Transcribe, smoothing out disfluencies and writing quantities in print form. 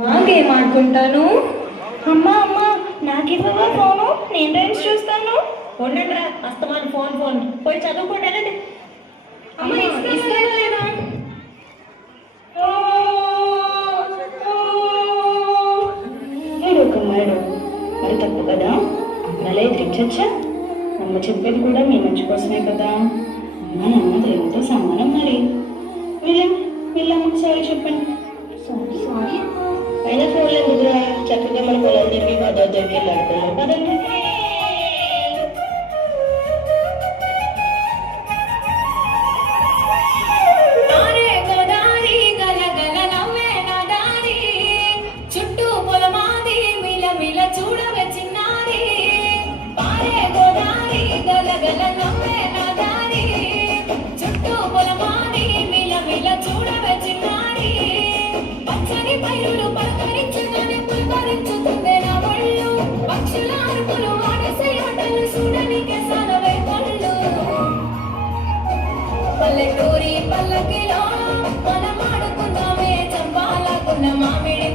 Game ఆడుకుంటాను. అమ్మా అమ్మా నాకు ఇవ్వవా ఫోను? నేను రైమ్స్ చూస్తాను. ఉండండి రా, అస్తమాను ఫోన్ ఫోన్ పోయి చదువుకుంటానండి. అమ్మ ఇస్తాను. మేడు మరి తప్పు కదా, అలా ఎదిరించచ్చా? అమ్మ చెప్పేది కూడా మీ మంచి కోసమే కదా. అమ్మ నాన్న దేవుడితో సమానం. మరి వీళ్ళమ్మకి సారీ చెప్పండి. సారీ అయినా ఫోన్లు ఎందుకురా, చక్కగా మన పొలం తిరిగి గోదావరి దగ్గరికి వెళ్ళాడుతున్నాం కదండి. పల్లెటూరి పల్లకిలో మనం ఆడుకున్నామే చంపాలకున్న మామిడి